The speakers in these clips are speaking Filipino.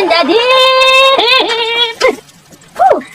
in the deep. Whew.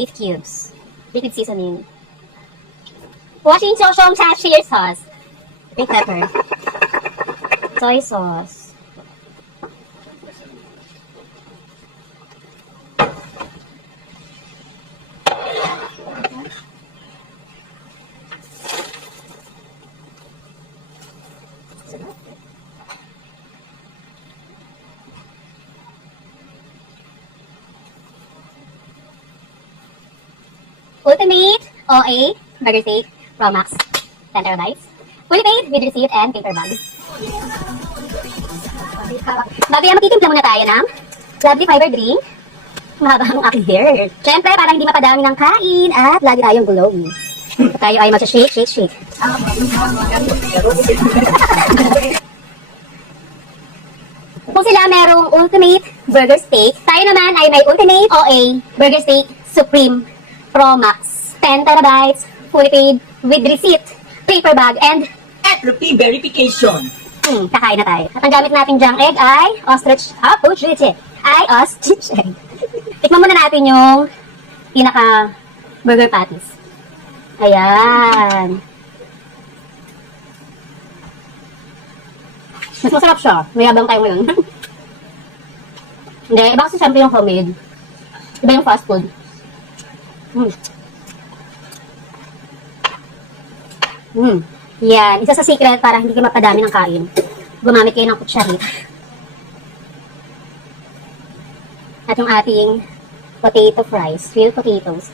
Beef cubes, liquid seasoning, washing sosyong chili sauce, big pepper, soy sauce, Ultimate OA Burger Steak Pro Max 10 terabytes. Fully paid with receipt and paper bag. Babi, makitimpla muna tayo ng lovely fiber drink. Mahaba ang aking hair. Siyempre, para hindi mapadami ng kain at lagi tayong glowy. Tayo ay mag-shake, shake, shake. Kung sila merong Ultimate Burger Steak, tayo naman ay may Ultimate OA Burger Steak Supreme Pro Max 10 terabytes, fully paid with receipt, paper bag, and Entropy verification. kakain na tayo. At ang gamit natin dyang egg ay ostrich egg. Tikman muna natin yung pinaka burger patties. Ayan. Mas masarap siya. Mayabang tayo ngayon. Hindi, iba kasi siyempre yung homemade. Iba yung fast food. Yan. Isa sa secret para hindi kayo mapadami ng kain. Gumamit kayo ng kutsarita. At yung ating potato fries. Real potatoes.